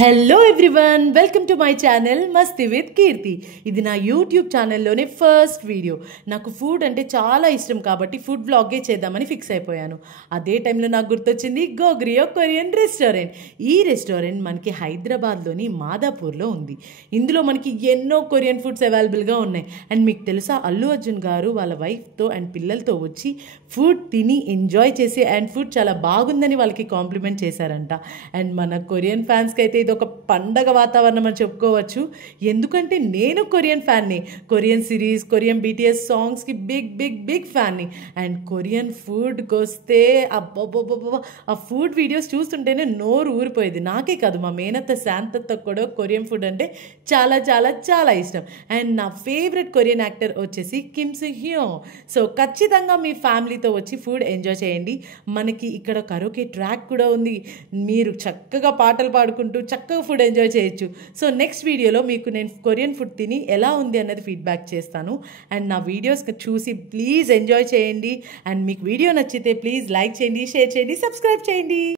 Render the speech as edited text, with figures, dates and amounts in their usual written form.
Hello everyone, welcome to my channel Masti with Keerthi. ఇది నా YouTube ఛానల్లోనే ఫస్ట్ వీడియో. నాకు ఫుడ్ అంటే చాలా ఇష్టం కాబట్టి ఫుడ్ వ్లాగే చేద్దామని ఫిక్స్ అయిపోయాను. అదే టైంలో నాకు గుర్తొచ్చింది గోగ్రియో కొరియన్ రెస్టారెంట్. ఈ రెస్టారెంట్ మనకి హైదరాబాద్లోని మాదాపూర్లో ఉంది. ఇందులో మనకి ఎన్నో కొరియన్ ఫుడ్స్ అవైలబుల్గా ఉన్నాయి. అండ్ మీకు తెలుసా, అల్లు అర్జున్ గారు వాళ్ళ వైఫ్తో అండ్ పిల్లలతో వచ్చి ఫుడ్ తిని ఎంజాయ్ చేసి అండ్ ఫుడ్ చాలా బాగుందని వాళ్ళకి కాంప్లిమెంట్ చేశారంట. అండ్ మన కొరియన్ ఫ్యాన్స్కి అయితే ఇది ఒక పండగ వాతావరణం అని చెప్పుకోవచ్చు. ఎందుకంటే నేను కొరియన్ ఫ్యాన్ని, కొరియన్ సిరీస్, కొరియన్ బీటీఎస్ సాంగ్స్కి బిగ్ బిగ్ బిగ్ ఫ్యాన్ని. అండ్ కొరియన్ ఫుడ్కి వస్తే అబ్బబ్బబ్బబ్బ, ఆ ఫుడ్ వీడియోస్ చూస్తుంటేనే నోరు ఊరిపోయేది. నాకే కాదు, మా మేనత్త శాంతత్త కూడా కొరియన్ ఫుడ్ అంటే చాలా చాలా చాలా ఇష్టం. అండ్ నా ఫేవరెట్ కొరియన్ యాక్టర్ వచ్చేసి కిమ్ సు హ్యో. సో ఖచ్చితంగా మీ ఫ్యామిలీతో వచ్చి ఫుడ్ ఎంజాయ్ చేయండి. మనకి ఇక్కడ కరోకే ట్రాక్ కూడా ఉంది. మీరు చక్కగా పాటలు పాడుకుంటూ చక్కగా ఫుడ్ ఎంజాయ్ చేయొచ్చు. సో నెక్స్ట్ వీడియోలో మీకు నేను కొరియన్ ఫుడ్ తిని ఎలా ఉంది అన్నది ఫీడ్బ్యాక్ చేస్తాను. అండ్ నా వీడియోస్ చూసి ప్లీజ్ ఎంజాయ్ చేయండి. అండ్ మీకు వీడియో నచ్చితే ప్లీజ్ లైక్ చేయండి, షేర్ చేయండి, సబ్స్క్రైబ్ చేయండి.